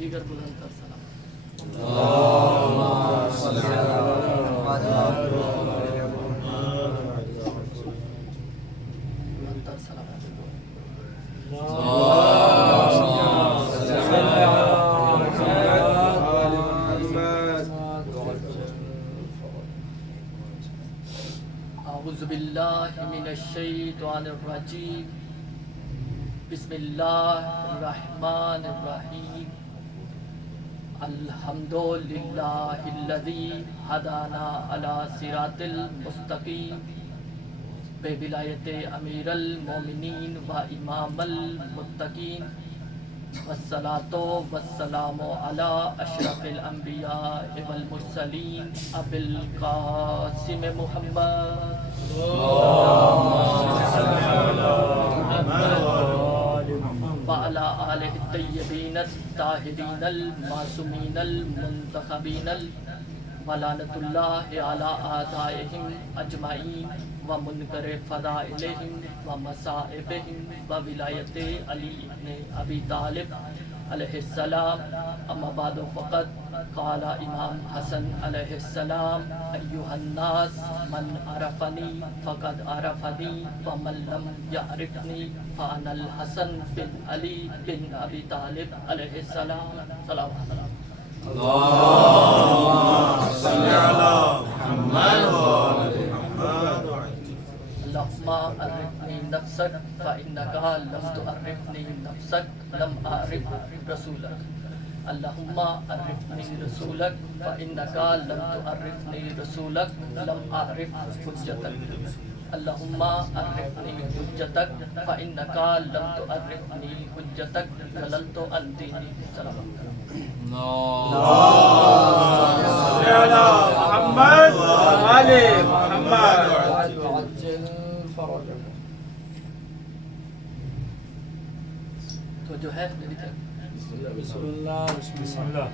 دیگر بلند تر سلام بلند تر سلام اعوذ باللہ من الشیطان الرجیم بسم اللہ الرحمن الرحیم الحمدللہ الذی ہدانا الی صراط المستقیم بولایت امیر المومنین و امام المتقین والصلاة والسلام علی اشرف الانبیاء والمرسلین ابی القاسم محمد وعلى آلہ الطیبین الطاہرین المعصومین المنتخبین ولعنۃ اللہ علی اعدائہم اجمعین ومنکر فضائلہم ومصائبہم وولایت علی بن ابی طالب علیہ السلام اما بعد فقط قال امام حسن علیہ السلام ایھا الناس من عرفنی فقد عرفنی ومن لم یعرفنی فانا الحسن بن علی بن ابی طالب علیہ السلام صلوات اللهم صل على محمد وعلى محمد اللهم عرفني نفسك فإنك لم تعرفني نفسك لم أعرف رسولك اللهم عرفني رسولك فإنك لم تعرفني رسولك لم أعرف حجتك اللهم عرفني حجتك فإنك لم تعرفني حجتك ضللت عن ديني سلام اللهم صل على محمد وعلى محمد وعجل فرجك تو جو ہے میری طرف بسم الله بسم الله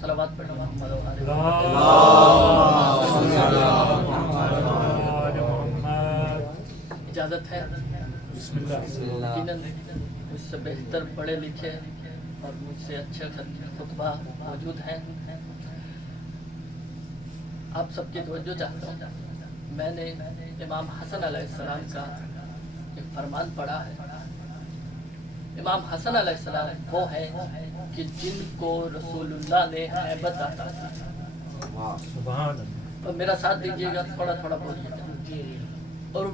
صلوات پڑھیں محمد و آل محمد اللهم صل على محمد وعلى محمد اجازت ہے بسم الله یقیناً مجھ سے بہتر پڑھے لکھے اور مجھ سے اچھے خطبہ موجود ہیں. آپ سب کی توجہ چاہتا ہوں. میں نے امام حسن علیہ السلام کا ایک فرمان پڑھا ہے. امام حسن علیہ السلام وہ ہیں کہ جن کو رسول اللہ نے ہیبت عطا کی. سبحان اللہ. اور میرا ساتھ دیجیے گا, تھوڑا تھوڑا بولیے گا. اور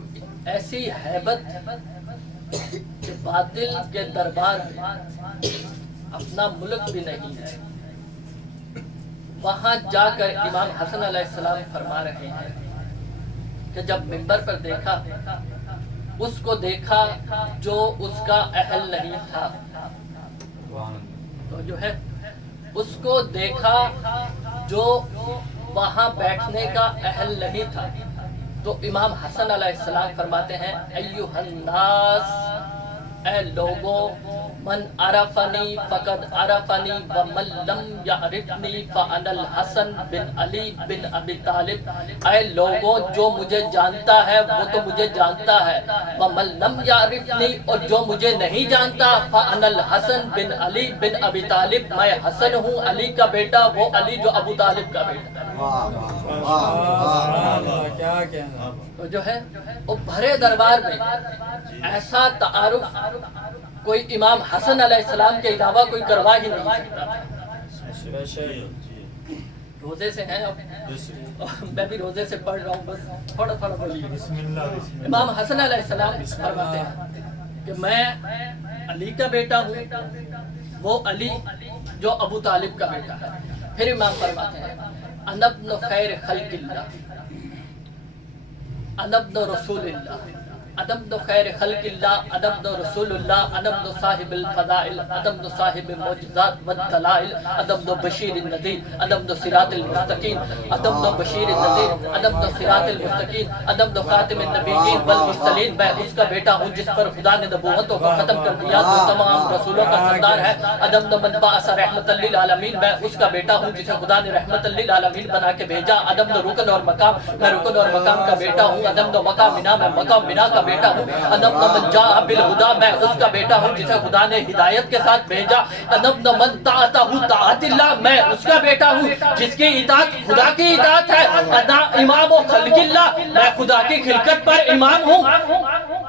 ایسی ہیبت کہ باطل کے دربار میں اپنا ملک بھی نہیں ہے, وہاں جا کر امام حسن علیہ السلام فرما رہے ہیں کہ جب منبر پر دیکھا, اس کو دیکھا جو اس کا اہل نہیں تھا. تو جو ہے اس کو دیکھا جو وہاں بیٹھنے کا اہل نہیں تھا. تو امام حسن علیہ السلام فرماتے ہیں ایھا الناس, اے لوگوں, من عرفنی فقد عرفنی ومن لم یعرفنی فانا الحسن بن علی بن ابی طالب. اے لوگوں, جو مجھے جانتا ہے وہ تو مجھے جانتا ہے, ومن لم یعرفنی, اور جو مجھے نہیں جانتا, فانا الحسن بن علی بن ابی طالب, میں حسن ہوں علی کا بیٹا, وہ علی جو ابو طالب کا بیٹا ہے. تو جو ہے وہ بھرے دربار میں ایسا تعارف کوئی امام حسن علیہ السلام کے علاوہ کوئی کروا ہی نہیں سکتا. روزے سے ہیں اب, میں بھی روزے سے پڑھ رہا ہوں, بس تھوڑا تھوڑا بولیے. امام حسن علیہ السلام فرماتے ہیں کہ میں علی کا بیٹا ہوں, وہ علی جو ابو طالب کا بیٹا ہے. پھر امام فرماتے ہیں انا ابن خیر خلق اللہ, انا ابن رسول اللہ, انا ابن خیر خلق اللہ, انا ابن رسول اللہ, انا ابن صاحب الفضائل, انا ابن صاحب المعجزات والدلائل, انا ابن بشیر النذیر, انا ابن صراط المستقیم, انا ابن بشیر النذیر, انا ابن صراط المستقیم, انا ابن خاتم النبیین والمرسلین. میں اس کا بیٹا ہوں جس پر خدا نے نبوتوں کو ختم کر دیا, جو تمام رسولوں کا سردار ہے. انا ابن من بعث رحمت للعالمین, میں اس کا بیٹا ہوں جسے خدا نے رحمت للعالمین بنا کے بھیجا. انا ابن رکن اور مقام, میں رکن اور مقام کا بیٹا ہوں. انا ابن مقام منا, میں مقام منا کا بیٹا ہوں انب من جاء بالہدا میں اس کا بیٹا ہوں جسے خدا نے ہدایت کے ساتھ بھیجا انب من طاعتہ طاعت اللہ میں اس کا بیٹا ہوں جس کی اطاعت خدا کی اطاعت ہے انا امام و خلق اللہ میں خدا کی خلقت پر امام ہوں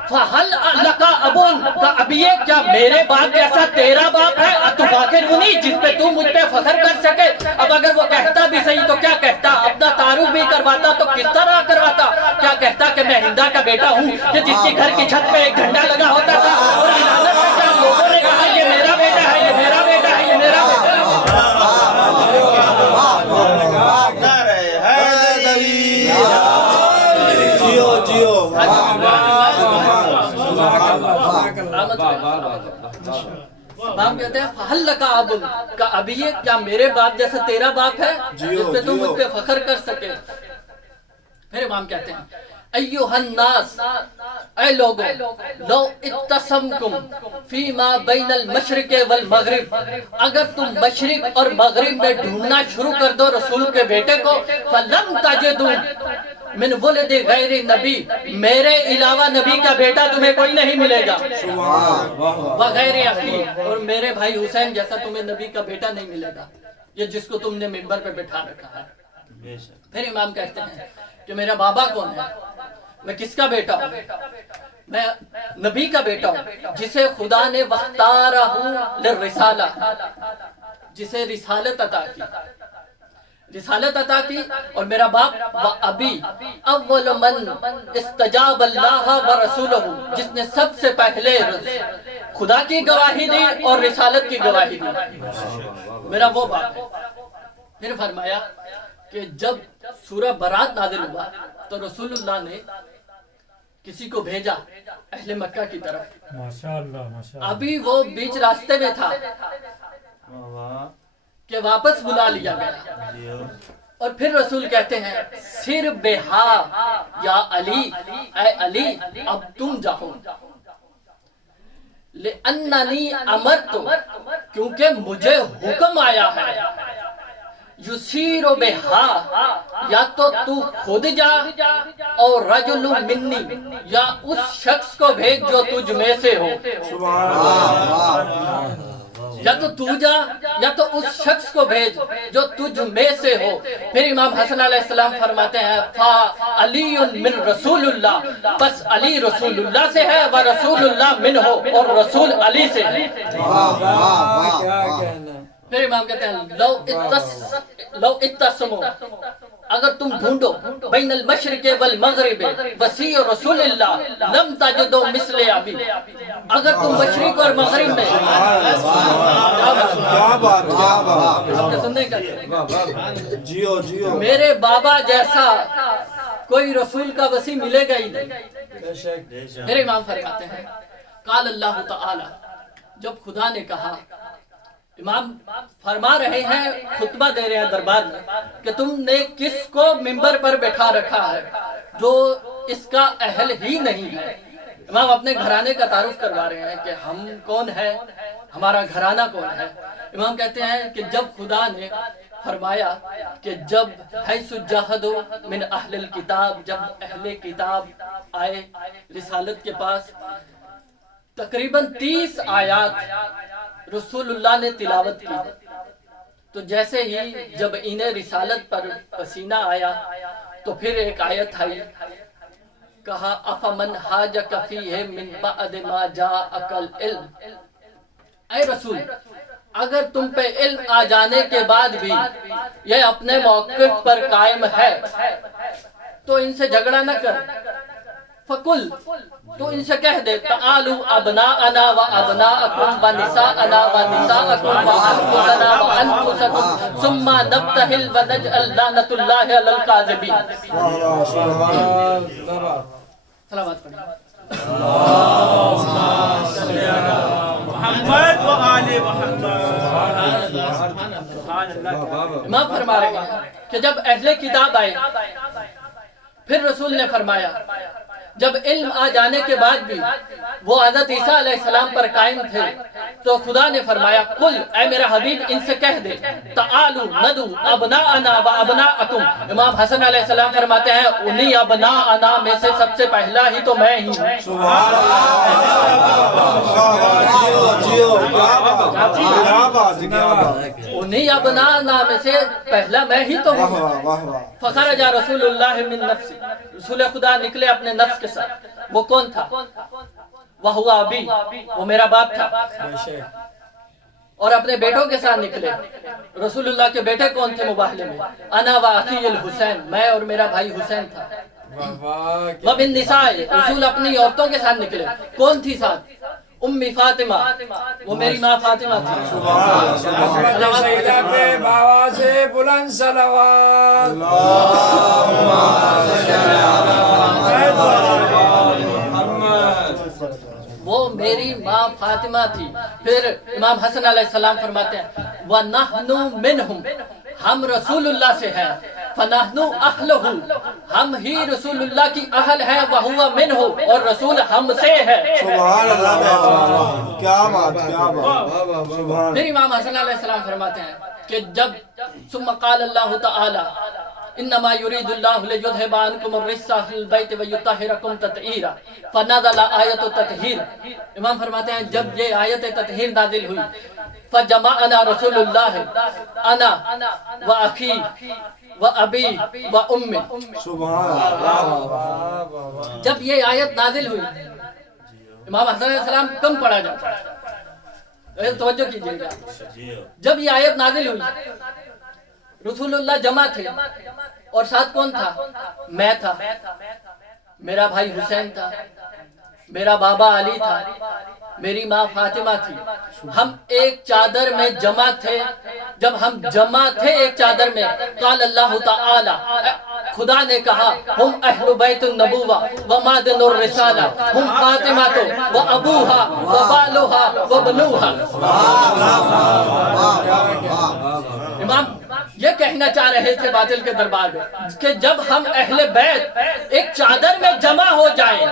فہل لکا ابن کا ابھی یہ کیا میرے باپ جیسا تیرا باپ ہے اتفاخرنی جس پہ تو مجھ پہ فخر کر سکے اب اگر وہ کہتا بھی صحیح تو کیا کہتا اپنا تعارف بھی کرواتا تو کس طرح کرواتا کیا کہتا کہ میں ہندا کا بیٹا ہوں کہ جس کی گھر کی چھت پہ ایک جھنڈا لگا ہوتا تھا اور عدالت میں کیا لوگوں نے کہا یہ میرا بیٹا ہے یہ میرا بیٹا ہے یہ میرا بیٹا ہے امام کہتے ہیں فہل لکا ابن کا ابھی یہ کیا میرے باپ جیسا تیرا باپ ہے جس پہ تم مجھ پہ فخر کر سکے پھر امام کہتے ہیں ایوہ الناس اے لوگوں لو اتسمکم فیما بین المشرق والمغرب اگر تم مشرق اور مغرب میں ڈھونڈنا شروع کر دو رسول کے بیٹے کو فلم تجدوا من ولد غیر نبی میرے علاوہ نبی کا بیٹا تمہیں کوئی نہیں ملے گا وغیر اخی اور میرے بھائی حسین جیسا تمہیں نبی کا بیٹا نہیں ملے گا یہ جس کو تم نے منبر پہ بٹھا رکھا ہے پھر امام کہتے ہیں کہ میرا بابا کون ہے میں کس کا بیٹا ہوں میں نبی کا بیٹا ہوں جسے خدا نے واختارہ للرسالہ جسے رسالت عطا کی رسالت عطا کی اور میرا باپ ابھی اول من استجاب اللہ و رسولہ جس نے سب سے پہلے خدا کی گواہی دی اور رسالت کی گواہی دی میرا وہ باپ ہے پھر فرمایا کہ جب سورہ برات نازل ہوا تو رسول اللہ نے کسی کو بھیجا اہل مکہ کی طرف ماشاءاللہ ابھی وہ بیچ راستے میں تھا کہ واپس بلا لیا گیا اور پھر رسول کہتے ہیں سر بہا یا علی اے علی اب تم جاؤ لِأَنَّنِي أَمَرْتُ کیونکہ مجھے حکم آیا ہے یسیر بہا یا تو خود جا اور رجل منی یا اس شخص کو بھیج جو تجھ میں سے ہو یا تو جا یا تو اس شخص کو بھیج جو تجھ میں سے ہو پھر امام حسن علیہ السلام فرماتے ہیں فَعَلِيٌّ مِّن رسول اللہ بس علی رسول اللہ سے ہے وَرَسُولُ اللَّهِ مِنْهُ اور رسول علی سے ہے پھر امام کہتے ہیں لو اتسمو اگر تم ڈھونڈو بین المشرق والمغرب وسیع رسول اللہ لم تجدو مثل ابی اگر تم مشرق اور مغرب میں میرے بابا جیسا کوئی رسول کا وسیع ملے گا ہی نہیں پھر امام فرماتے ہیں قال اللہ تعالی جب خدا نے کہا امام فرما رہے ہیں خطبہ دے رہے ہیں دربار میں کہ تم نے کس کو منبر پر بٹھا رکھا ہے جو اس کا اہل ہی نہیں ہے امام اپنے گھرانے کا تعارف کروا رہے ہیں کہ ہم کون ہیں ہمارا گھرانہ کون ہے امام کہتے ہیں کہ جب خدا نے فرمایا کہ جب حیث جاہدوا من اہل الکتاب جب اہل کتاب آئے رسالت کے پاس تقریباً 30 آیات رسول اللہ نے تلاوت کی تو جیسے ہی جب انہیں رسالت پر پسینہ آیا تو پھر ایک آیت آئی کہا افمن حاجک فیہ من بعد ما جاءک العلم اے رسول اگر تم پہ علم آ جانے کے بعد بھی یہ اپنے موقف پر قائم ہے تو ان سے جھگڑا نہ کر فقل تو ان سے کہہ دے تعالوا ابناءنا و ابناءکم و نساءنا و نساءکم و انفسنا و انفسکم ثم نبتہل و نجعل لعنت اللہ علی الکاذبین صلوات پڑھیں محمد و آل محمد امام فرما رہے ہیں کہ جب اہل کتاب آئے پھر رسول نے فرمایا جب علم آ جانے کے بعد بھی وہ حضرت عیسیٰ علیہ السلام پر قائم تھے تو خدا نے فرمایا قل اے میرا حبیب ان سے کہہ دے تعالوا ندعو ابناءنا و ابناءکم. امام حسن علیہ السلام فرماتے ہیں انہی ابناءنا میں سے سب سے پہلا ہی تو میں ہی ہوں. سبحان اللہ. انہی ابناءنا میں سے پہلا میں ہی تو ہوں. فخرج رسول اللہ من نفس, رسول خدا نکلے اپنے نفس کے ساتھ. وہ کون تھا؟ وہ ابی, وہ میرا باپ تھا. اور اپنے بیٹوں کے ساتھ نکلے. رسول اللہ کے بیٹے کون تھے مباہلے میں؟ انا و اخی الحسین, میں اور میرا بھائی حسین تھا. ومن نساء, رسول اپنی عورتوں کے ساتھ نکلے. کون تھی ساتھ؟ امی فاطمہ, وہ میری ماں فاطمہ تھی. سیدہ پہ بابا سے بلند صلوات. وہ میری ماں فاطمہ تھی. پھر امام حسن علیہ السلام فرماتے ہیں وَنَحْنُ مِنْهُمْ, ہم رسول اللہ سے ہیں. فَنَحْنُ أَهْلُهُ, ہم ہی رسول اللہ کی اہل ہیں. وَهُوَ مِنْهُ, اور رسول ہم سے ہے. سبحان اللہ. کیا بات, کیا بات. سبحان. پھر امام حسن علیہ السلام فرماتے ہیں کہ جب ثم قال اللہ تعالی انما يريد الله ليذهب عنكم الرجس اهل البيت ويطهركم تطهيرا, فنزل آیت التطہیر. امام فرماتے ہیں جب یہ آیت تطہیر نازل ہوئی فجمعنا رسول اللہ انا و اخی و ابی و امی. سبحان اللہ. جب یہ آیت نازل ہوئی, امام حسن علیہ السلام کم پڑھا جاتا ہے, توجہ کیجئے گا. جب یہ آیت نازل ہوئی رسول اللہ جمع تھے, اور ساتھ کون تھا؟ میں تھا, میرا بھائی حسین تھا, میرا بابا علی تھا, میری ماں فاطمہ تھی. ہم ایک چادر میں جمع تھے. جب ہم جمع تھے ایک چادر میں, قال اللہ تعالی, خدا نے کہا ہم اہل بیت النبوہ و مادن الرسالہ, ہم فاطمہ و ابوہا و بالوہا و بنوہا. امام یہ کہنا چاہ رہے تھے باطل کے دربار میں کہ جب ہم اہل بیت ایک چادر میں جمع ہو جائیں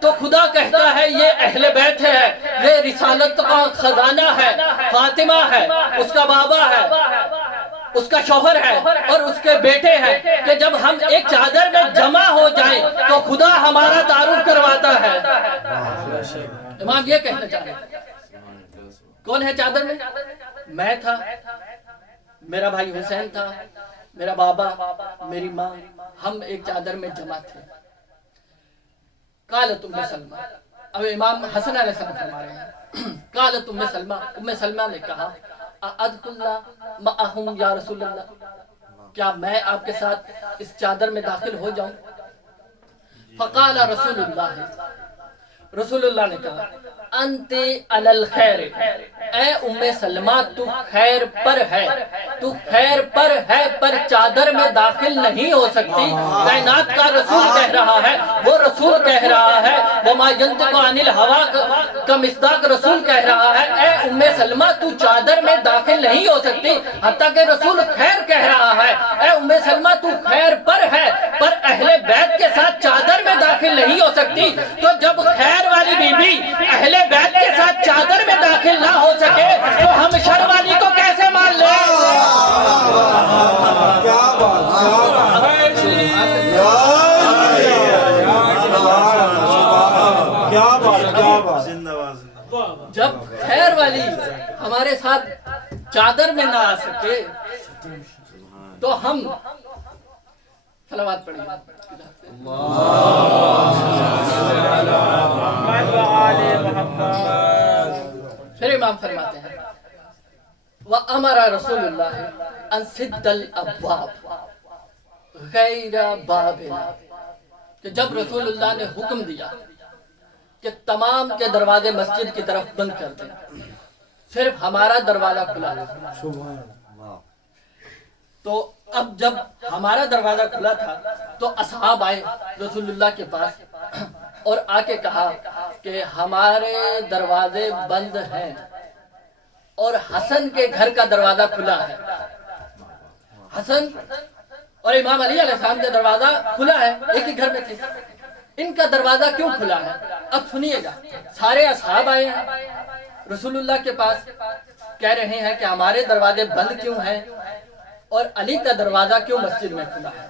تو خدا کہتا ہے یہ اہل بیت ہے, یہ رسالت کا خزانہ ہے, فاطمہ ہے, اس کا بابا ہے, اس کا شوہر ہے, اور اس کے بیٹے ہیں. کہ جب ہم ایک چادر میں جمع ہو جائیں تو خدا ہمارا تعارف کرواتا ہے. امام یہ کہنا چاہ رہے تھے. کون ہے چادر میں؟ میں تھا, میرا بھائی حسین تھا, میرا بابا, میری ماں, ہم ایک چادر میں جمع تھے. قالت ام سلمہ, اب امام حسن علیہ السلام فرما رہے ہیں قالت ام سلمہ, ام سلمہ نے کہا ادخل معہم یا رسول اللہ, کیا میں آپ کے ساتھ اس چادر میں داخل ہو جاؤں؟ فقال رسول اللہ, رسول اللہ نے کہا انت علی الخیر, اے ام سلمہ تو خیر پر ہے, تو خیر پر ہے, پر چادر میں داخل نہیں ہو سکتی. کائنات کا رسول کہہ رہا ہے, وہ رسول کہہ رہا ہے, وما ینطق عن الہوی کا مصداق رسول کہہ رہا ہے. اے ام سلمہ تو چادر میں داخل نہیں ہو سکتی, حتیٰ کہ رسول خیر کہہ رہا ہے. اے ام سلمہ تو خیر پر ہے, پر اہل بیت کے ساتھ چادر میں داخل نہیں ہو سکتی. تو جب خیر والی بی بی اہل بیت کے ساتھ چادر میں داخل نہ ہو سکے تو ہم شر والی کو کیسے مان لیں؟ کیا بات, کیا بات, کیا بات. جب خیر والی ہمارے ساتھ چادر میں نہ آ سکے تو ہم صلوات پڑھیں. پھر امام فرماتے ہیں وَأَمَرَ رسول اللہ ان سد الابواب غیر بابنا, کہ جب رسول اللہ نے حکم دیا کہ تمام کے دروازے مسجد کی طرف بند کر دیں, صرف ہمارا دروازہ کھلا تھا. تو اب جب ہمارا دروازہ کھلا تھا تو اصحاب آئے رسول اللہ کے پاس اور آ کے کہا کہ ہمارے دروازے بند ہیں اور حسن کے گھر کا دروازہ کھلا ہے. حسن اور امام علی علیہ السلام کا دروازہ کھلا ہے, ایک ہی گھر میں تھے. ان کا دروازہ کیوں کھلا ہے؟ اب سنیے گا، سارے اصحاب آئے ہیں رسول اللہ کے پاس، کہہ رہے ہیں کہ ہمارے دروازے بند کیوں ہیں اور علی کا دروازہ کیوں مسجد میں کھلا ہے؟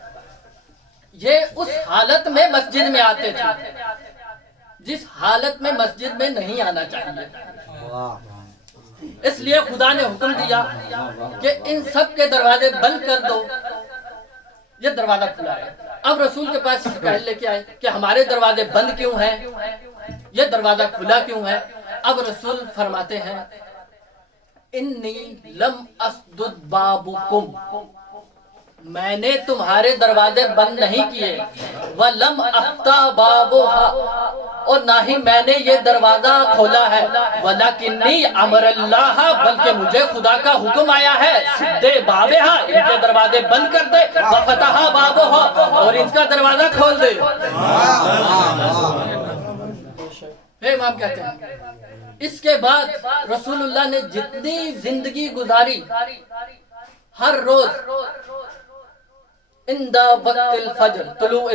یہ اس حالت میں مسجد میں آتے تھے جس حالت میں مسجد میں نہیں آنا چاہیے، اس لیے خدا نے حکم دیا کہ ان سب کے دروازے بند کر دو، یہ دروازہ کھلا ہے۔ اب رسول کے پاس شکایت لے کے آئے کہ ہمارے دروازے بند کیوں ہیں، یہ دروازہ کھلا کیوں ہے؟ اب رسول فرماتے ہیں انی لم اسدد بابکم، میں نے تمہارے دروازے بند نہیں کیے، وَلَمْ أَفْتَحْ بَابُهَا، اور نہ ہی میں نے یہ دروازہ کھولا ہے، وَلَكِنِّي أَمَرَ اللَّهَ، بلکہ مجھے خدا کا حکم آیا ہے سدّ بابها، ان کے دروازے بند کر دے، وَفَتَحَ بَابُهَا، اور ان کا دروازہ کھول دے۔ پھر امام کہتے ہیں اس کے بعد رسول اللہ نے جتنی زندگی گزاری، ہر روز اندہ وقت الفجر، طلوع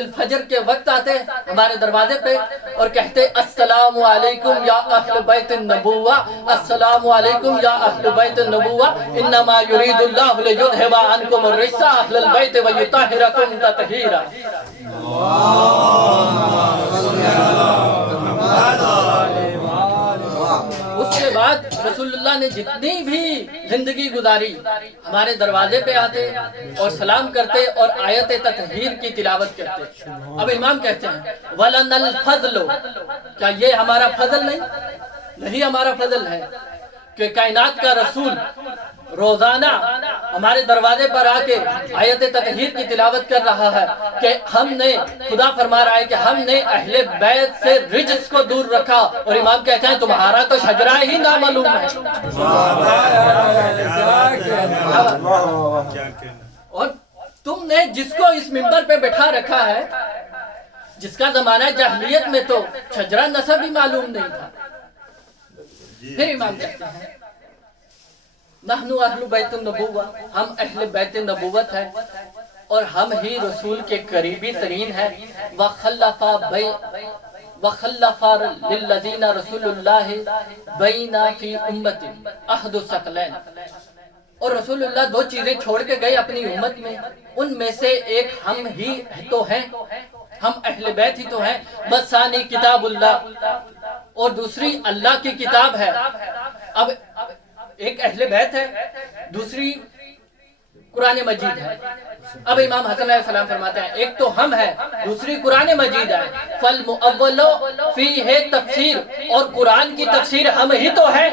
الفجر کے وقت آتے ہمارے دروازے پہ اور کہتے السلام علیکم یا اہل بیت النبوہ، السلام علیکم یا اہل بیت النبوہ، انما یرید اللہ لیذھب عنکم الرجس اہل البیت ویطہرکم تطہیرا۔ اس کے بعد رسول اللہ نے جتنی بھی زندگی گزاری ہمارے دروازے پہ آتے اور سلام کرتے اور آیت تطہیر کی تلاوت کرتے۔ اب امام کہتے ہیں وَلَنَا الْفَضْلُ، کیا یہ ہمارا فضل نہیں ہمارا فضل ہے کہ کائنات کا رسول روزانہ ہمارے دروازے پر آ کے آیت تطہیر کی تلاوت کر رہا ہے کہ ہم نے، خدا فرما رہا ہے کہ ہم نے اہل بیت سے رجس کو دور رکھا، اور امام کہتے ہیں تمہارا تو شجرہ ہی نامعلوم ہے، اور تم نے جس کو اس منبر پہ بٹھا رکھا ہے، جس کا زمانہ جاہلیت میں تو شجرہ نسب ہی معلوم نہیں تھا۔ پھر امام کہتے ہیں نحن اہل بیت النبوہ، ہم اہل بیت نبوت ہیں اور ہم ہی رسول کے قریبی ترین ہیں۔ وخلف للذین رسول اللہ بین فی امتی عہد الثقلین، اور رسول اللہ دو چیزیں چھوڑ کے گئے اپنی امت میں، ان میں سے ایک ہم ہی تو ہیں، ہم اہل بیت ہی تو ہیں، بثانی کتاب اللہ، اور دوسری اللہ کی کتاب ہے۔ اب ایک اہل بیت ہے، دوسری قرآن مجید ہے۔ اب امام حسن علیہ السلام فرماتے ہیں ایک تو ہم ہے، دوسری قرآن مجید ہے، فالمؤول فیہ تفسیر، اور قرآن کی تفسیر ہم ہی تو ہے،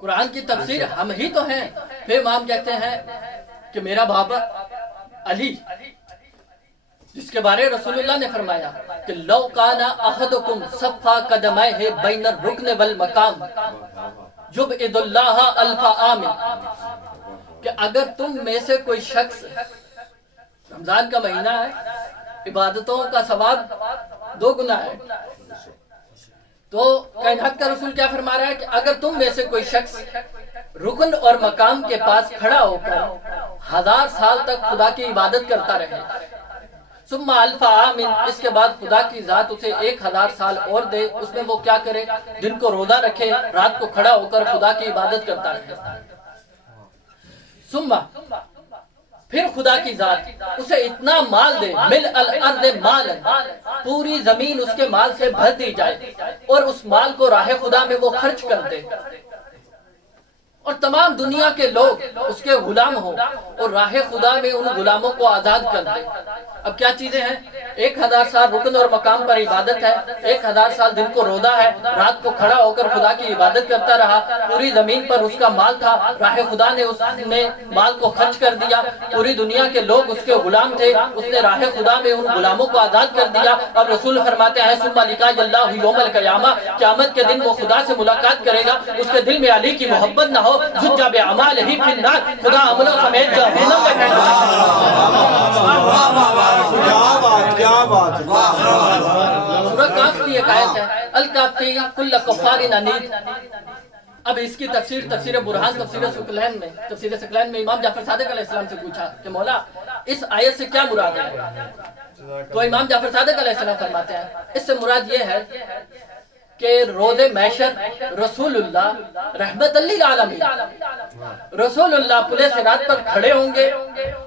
قرآن کی تفسیر ہم ہی تو ہیں۔ پھر امام کہتے ہیں کہ میرا بابا علی، جس کے بارے رسول اللہ نے فرمایا کہ لو کان احدکم صفا قدمہ بین الرکن والمقام یبعد اللہ الف عام، کہ اگر تم میں سے کوئی شخص، رمضان کا مہینہ ہے، عبادتوں کا ثواب 2 گنا ہے، تو کائنات کا رسول کیا فرما رہا ہے کہ اگر تم میں سے کوئی شخص رکن اور مقام کے پاس کھڑا ہو کر 1000 سال تک خدا کی عبادت کرتا رہے، ثم الف عام، اس کے بعد خدا کی ذات اسے 1000 سال اور دے، اس میں وہ کیا کرے؟ دن کو روزہ رکھے، رات کو کھڑا ہو کر خدا کی عبادت کرتا رہے، ثم پھر خدا کی ذات اسے اتنا مال دے، مل الارض مالا، پوری زمین اس کے مال سے بھر دی جائے، اور اس مال کو راہ خدا میں وہ خرچ کر دے، اور تمام دنیا کے لوگ اس کے غلام ہوں، اور راہ خدا میں ان غلاموں کو آزاد کر دے۔ اب کیا چیزیں ہیں؟ 1000 سال رکن اور مقام پر عبادت ہے، 1000 سال دن کو روزہ ہے، رات کو کھڑا ہو کر خدا کی عبادت کرتا رہا، پوری زمین پر اس کا مال تھا، راہ خدا نے اس نے مال کو خرچ کر دیا، پوری دنیا کے لوگ اس کے غلام تھے، اس نے راہ خدا میں ان غلاموں کو آزاد کر دیا۔ اب رسول فرماتے ہیں ثم لقاء اللہ یوم القیامہ، قیامت کے دن وہ خدا سے ملاقات کرے گا، اس کے دل میں علی کی محبت نہ ہو، زجا باعمالہ فی النار، خدا عملوں سمیت جہنم میں پھینک کیا بات ہے، سورہ کاف کی ایک آیت ہے الکافی کل کفار عنید۔ اب اس کی تفسیر برہان تفسیر ثقلین میں امام جعفر صادق علیہ السلام سے پوچھا کہ مولا اس آیت سے کیا مراد ہے؟ تو امام جعفر صادق علیہ السلام فرماتے ہیں اس سے مراد یہ ہے کہ روز محشر رسول اللہ رحمت للعالمین رسول اللہ پلے صراط پر کھڑے ہوں گے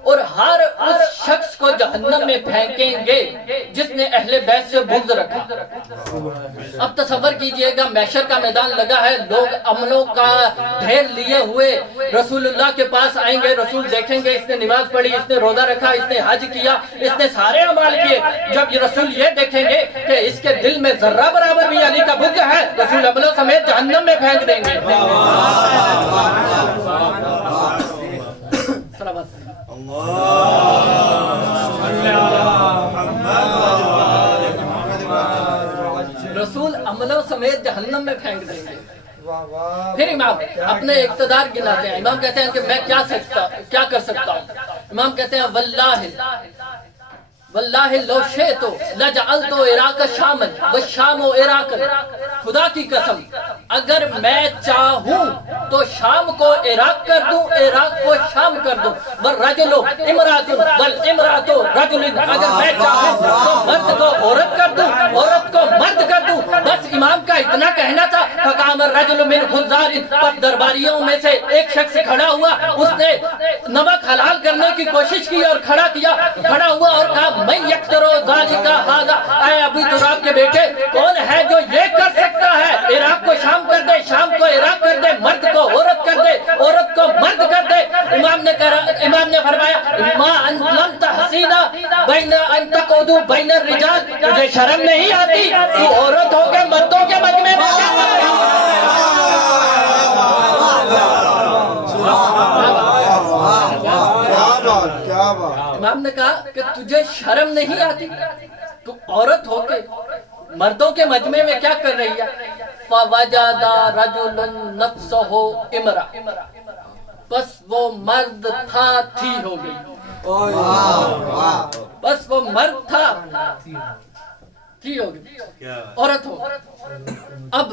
اور ہر اس شخص کو جہنم میں پھینکیں گے جس نے اہل بیت سے بغض رکھا۔ اب تصور کیجئے گا محشر کا میدان لگا ہے، لوگ عملوں کا ڈھیر لیے ہوئے رسول اللہ کے پاس آئیں گے، رسول دیکھیں گے اس نے نماز پڑھی، اس نے روزہ رکھا، اس نے حج کیا، اس نے سارے اعمال کیے۔ جب یہ رسول یہ دیکھیں گے کہ اس کے دل میں ذرہ برابر بھی علی کا بغض ہے، رسول عملوں سمیت جہنم میں پھینک دیں گے۔ رسول عملوں سمیت جہنم میں پھینک دیں گے۔ پھر امام اپنے اقتدار گناتے ہیں، امام کہتے ہیں کہ میں کیا کر سکتا ہوں؟ امام کہتے ہیں واللہ لو شئتو لجعلتو عراق شامن والشام عراق، خدا کی قسم اگر میں چاہوں تو شام کو عراق کر دوں، عراق کو شام کر دوں، والرجل امرات والامرات رجل، اگر میں چاہوں تو مرد کو عورت کر دوں، عورت کو مرد کر دوں۔ بس امام کا اتنا کہنا تھا۔ فقام الرجل من خزار، پس درباریوں میں سے ایک شخص کھڑا ہوا، اس نے نمک حلال کرنے کی کوشش کی اور کھڑا ہوا اور کہا من یقترو ذالک ھذا، اے ابو تراب کے بیٹے کون ہے جو یہ کر سکتا ہے؟ عراق کو شام کر دے، شام کو عراق کر دے، مرد کو عورت کر دے، عورت کو مرد کر دے۔ امام نے فرمایا ما ان لم تحسینا بین ان تقعدوا بین الرجال، تجھے شرم نہیں آتی تو عورت ہو کے مردوں کے مجمع میں کیا بات۔ امام نے کہا کہ تجھے شرم نہیں آتی، تو عورت ہو کے مردوں کے مجمع میں کیا کر رہی ہے؟ فَوَجَدَ رَجُلٌ نَفْسَهُ امرأ، بس وہ مرد تھا تھی ہو گئی، بس وہ مرد تھا تھی ہو گئی، عورت ہو۔ اب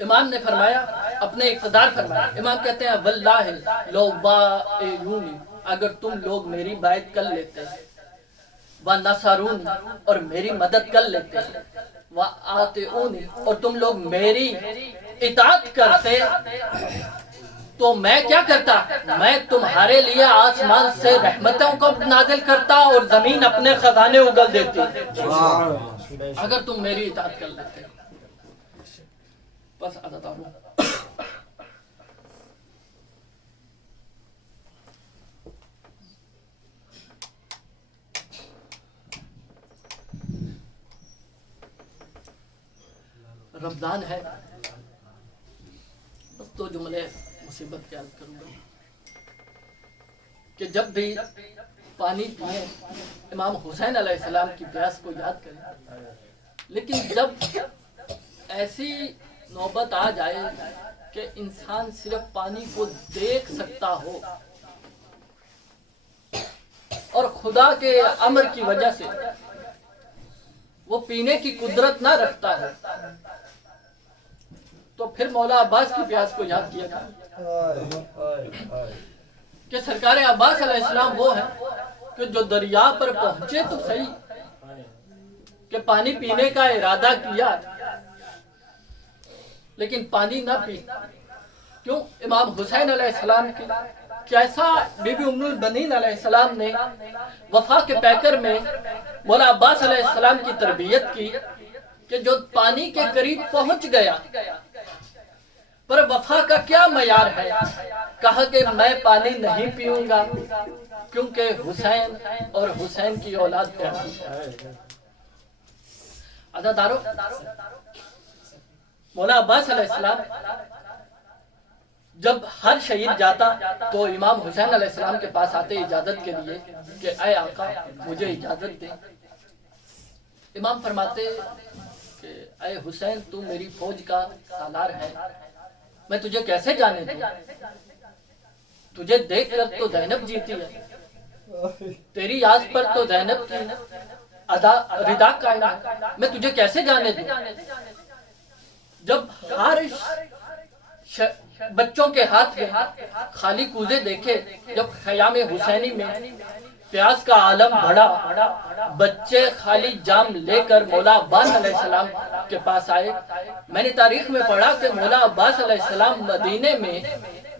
امام نے فرمایا اپنے اقتدار فرمایا، امام کہتے ہیں واللہ لو بائعونی، اگر تم لوگ میری بیعت کر لیتے وَنَصَرُونِ، اور میری مدد کر لیتے وَآتِعُونِ، اور تم لوگ میری اطاعت کرتے، تو میں کیا کرتا؟ میں تمہارے لیے آسمان سے رحمتوں کو نازل کرتا اور زمین اپنے خزانے اگل دیتی، اگر تم میری اطاعت کر لیتے۔ بس عدد آرہا رمضان ہے، بس دو جملے مصیبت کے عرض کروں گا کہ جب بھی پانی پیئیں امام حسین علیہ السلام کی پیاس کو یاد کریں، لیکن جب ایسی نوبت آ جائے کہ انسان صرف پانی کو دیکھ سکتا ہو اور خدا کے امر کی وجہ سے وہ پینے کی قدرت نہ رکھتا ہے، تو پھر مولا عباس کی پیاس کو یاد کیا گیا کہ سرکار عباس علیہ السلام وہ ہیں کہ جو دریا پر پہنچے تو صحیح کہ پانی پینے کا ارادہ کیا لیکن پانی نہ پی۔ کیوں؟ امام حسین علیہ السلام کی کیسا بی بی ام البنین علیہ السلام نے وفا کے پیکر میں مولا عباس علیہ السلام کی تربیت کی کہ جو پانی کے قریب پہنچ گیا، پر وفا کا کیا معیار ہے؟ کہا کہ میں پانی نہیں پیوں گا کیونکہ حسین اور حسین کی اولاد پیاسی ہے۔ عزادارو، مولا عباس علیہ السلام جب ہر شہید جاتا تو امام حسین علیہ السلام کے پاس آتے اجازت کے لیے کہ اے آقا مجھے اجازت دیں۔ امام فرماتے کہ اے حسین تو میری فوج کا سالار ہے، میں تجھے کیسے جانے دوں؟ تجھے دیکھ کر تو زینب جیتی ہے، تیری آس پر تو زینب کی ردا قائم ہے، میں تجھے کیسے جانے دوں؟ جب ہر بچوں کے ہاتھ میں خالی کوزے دیکھے جب خیام حسینی میں پیاس کا عالم بڑھا، بچے خالی جام لے کر مولا عباس علیہ السلام کے پاس آئے۔ میں نے تاریخ میں پڑھا کہ مولا عباس علیہ السلام مدینے میں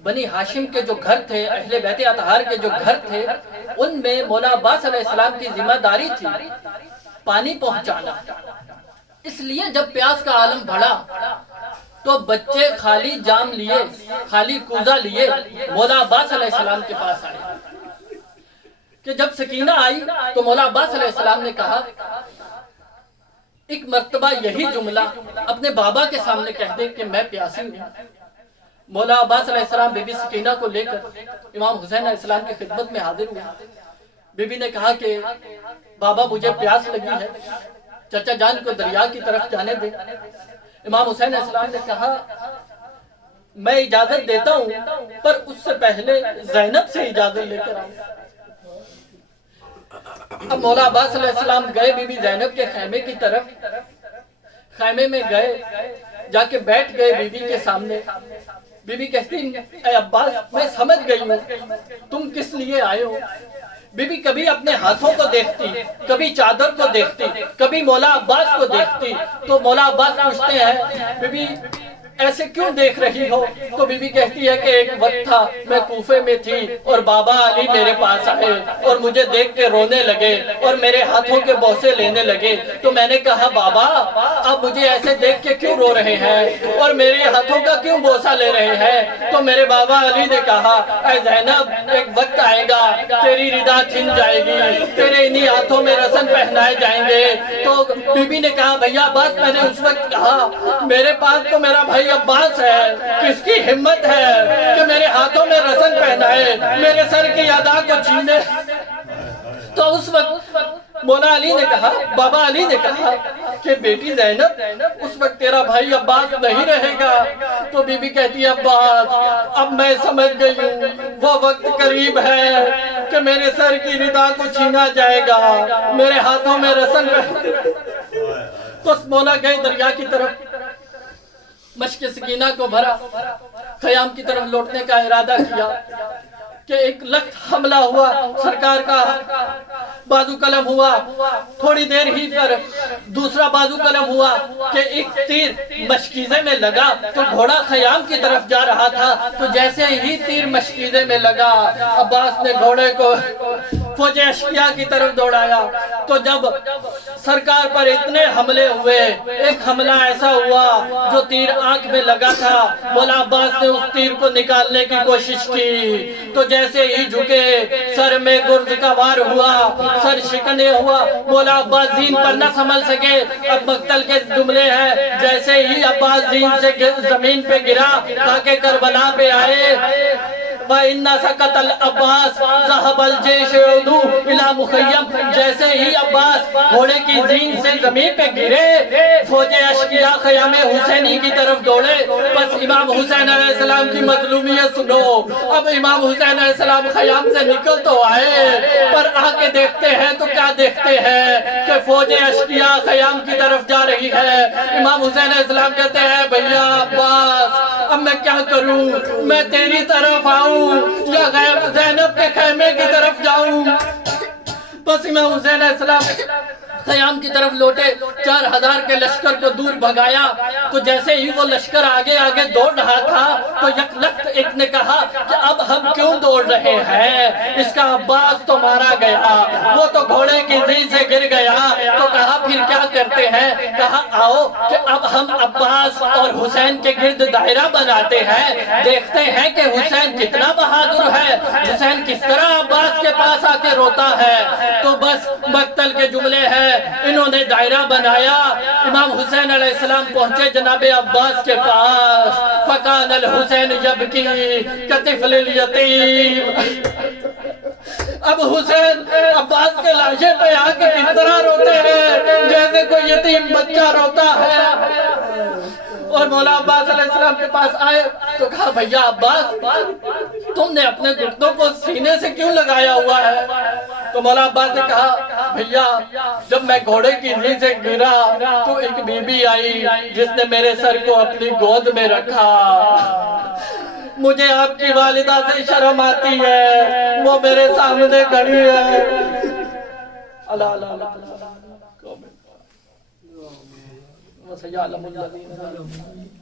بنی ہاشم کے جو گھر تھے، اہل بیت اطہار کے جو گھر تھے، ان میں مولا عباس علیہ السلام کی ذمہ داری تھی پانی پہنچانا۔ اس لیے جب پیاس کا عالم بڑھا تو بچے خالی جام لیے، خالی کوزہ لیے مولا عباس علیہ السلام کے پاس آئے کہ جب سکینہ آئی تو مولا عباس علیہ السلام نے کہا ایک مرتبہ یہی جملہ اپنے بابا کے سامنے کہہ دے کہ میں پیاسی ہوں۔ مولا عباس علیہ السلام بی بی سکینہ کو لے کر امام حسین علیہ السلام کی خدمت میں حاضر ہوئے۔ بی بی نے کہا کہ بابا مجھے پیاس لگی ہے، چچا جان کو دریا کی طرف جانے دے۔ امام حسین علیہ السلام نے کہا میں اجازت دیتا ہوں، پر اس سے پہلے زینب سے اجازت لے کر آؤں۔ اب مولا عباس علیہ السلام گئے بی بی زینب کے خیمے کی طرف، خیمے میں گئے، جا کے بیٹھ گئے بی بی کے سامنے۔ بی بی کہتی اے عباس میں سمجھ گئی ہوں تم کس لیے آئے ہو۔ بی بی کبھی اپنے ہاتھوں کو دیکھتی، کبھی چادر کو دیکھتی، کبھی مولا عباس کو دیکھتی، تو مولا عباس پوچھتے ہیں بی بی ایسے کیوں دیکھ رہی ہو؟ تو بی بی کہتی ہے کہ ایک وقت تھا میں کوفے میں تھی اور بابا علی میرے پاس آئے اور مجھے دیکھ کے رونے لگے اور میرے ہاتھوں کے بوسے لینے لگے، تو میں نے کہا بابا آپ مجھے ایسے دیکھ کے کیوں رو رہے ہیں اور میرے ہاتھوں کا کیوں بوسا لے رہے ہیں؟ تو میرے بابا علی نے کہا اے زینب ایک وقت آئے گا تیری ردا چھن جائے گی، تیرے انہی ہاتھوں میں رسن پہنائے جائیں گے۔ تو بی بی نے کہا بھیا عباس میں نے اس وقت کہا میرے پاس تو میرا بھائی عباس ہے، کس کی ہمت ہے کہ میرے ہاتھوں میں رسن پہنائے، میرے سر کی ادا کو چھینے۔ تو اس وقت مولا علی نے کہا، بابا علی نے کہا کہ بیٹی زینب اس وقت تیرا بھائی عباس نہیں رہے گا۔ تو بی بی کہتی ہے عباس اب میں سمجھ گئی ہوں وہ وقت قریب ہے کہ میرے سر کی ردا کو چھینا جائے گا، میرے ہاتھوں میں رسن تو مولا گئے دریا کی طرف، مشک سکینہ کو بھرا، خیام کی طرف لوٹنے کا ارادہ کیا کہ ایک لخت حملہ ہوا، سرکار کا بازو قلم ہوا، تھوڑی دیر ہی پر دوسرا بازو قلم ہوا کہ ایک تیر مشکیزے میں لگا تو گھوڑا خیام کی طرف جا رہا تھا، تو جیسے ہی تیر مشکیزے میں لگا عباس نے گھوڑے کو فوج اشقیاء کی طرف دوڑایا۔ تو جب سرکار پر اتنے حملے ہوئے، ایک حملہ ایسا ہوا جو تیر آنکھ میں لگا تھا، مولا عباس نے اس تیر کو نکالنے کی کوشش کی، تو جیسے ہی جھکے سر میں گرز کا وار ہوا، سر شکنے ہوا، مولا عباس زین پر نہ سنبھل سکے۔ اب مقتل کے جملے ہیں جیسے ہی عباس زین سے زمین پہ گرا تاکہ کربلا پہ آئے وَإِنَّ سَقَطَ الْعَبَّاسِ ذَهَبَ الْجَيْشُ يَعُودُ إِلَى مُخَيَّمٍ، جیسے ہی عباس گھوڑے کی زین سے زمین پہ گرے فوج اشقیاء خیام حسینی کی طرف دوڑے۔ بس امام حسین علیہ السلام کی مظلومیت سنو، اب امام حسین علیہ السلام خیام سے نکل تو آئے پر آ کے دیکھتے ہیں تو کیا دیکھتے ہیں کہ فوج اشقیاء خیام کی طرف جا رہی ہے۔ امام حسین علیہ السلام کہتے ہیں بھیا عباس اب میں کیا کروں، میں تیری طرف آؤں یا زینب کے خیمے کی طرف جاؤں؟ بس امام حسین علیہ السلام خیام کی طرف لوٹے، 4000 کے لشکر کو دور بھگایا، تو جیسے ہی وہ لشکر آگے آگے دوڑ رہا تھا تو یک لخت ایک نے کہا کہ اب ہم کیوں دوڑ رہے ہیں، اس کا عباس تو مارا گیا، وہ تو گھوڑے کی زین سے گر گیا۔ تو کہا پھر کیا کرتے ہیں؟ کہا آؤ کہ اب ہم عباس اور حسین کے گرد دائرہ بناتے ہیں، دیکھتے ہیں کہ حسین کتنا بہادر ہے، حسین کس طرح عباس کے پاس آ کے روتا ہے۔ تو بس مقتل کے جملے ہیں، انہوں نے دائرہ بنایا، امام حسین علیہ السلام پہنچے جناب عباس کے پاس، فَقَانَ الْحُسَيْنُ يَبْكِي كَطِفْلِ الْيَتِيمِ۔ اب حسین عباس کے لاشے پہ آ کے کس طرح روتے ہیں جیسے کوئی یتیم بچہ روتا ہے۔ اور مولا عباس علیہ السلام کے پاس آئے تو کہا بھیا عباس تم نے اپنے گھٹنوں کو سینے سے کیوں لگایا ہوا ہے؟ تو مولا عباس نے کہا بھیا جب میں گھوڑے کی زین سے گرا تو ایک بی بی آئی جس نے میرے سر کو اپنی گود میں رکھا، مجھے آپ کی والدہ سے شرم آتی ہے، وہ میرے سامنے کھڑی ہے۔ اللہ اللہ اللہ، وَسَيَعْلَمُ الَّذِينَ ظَلَمُوا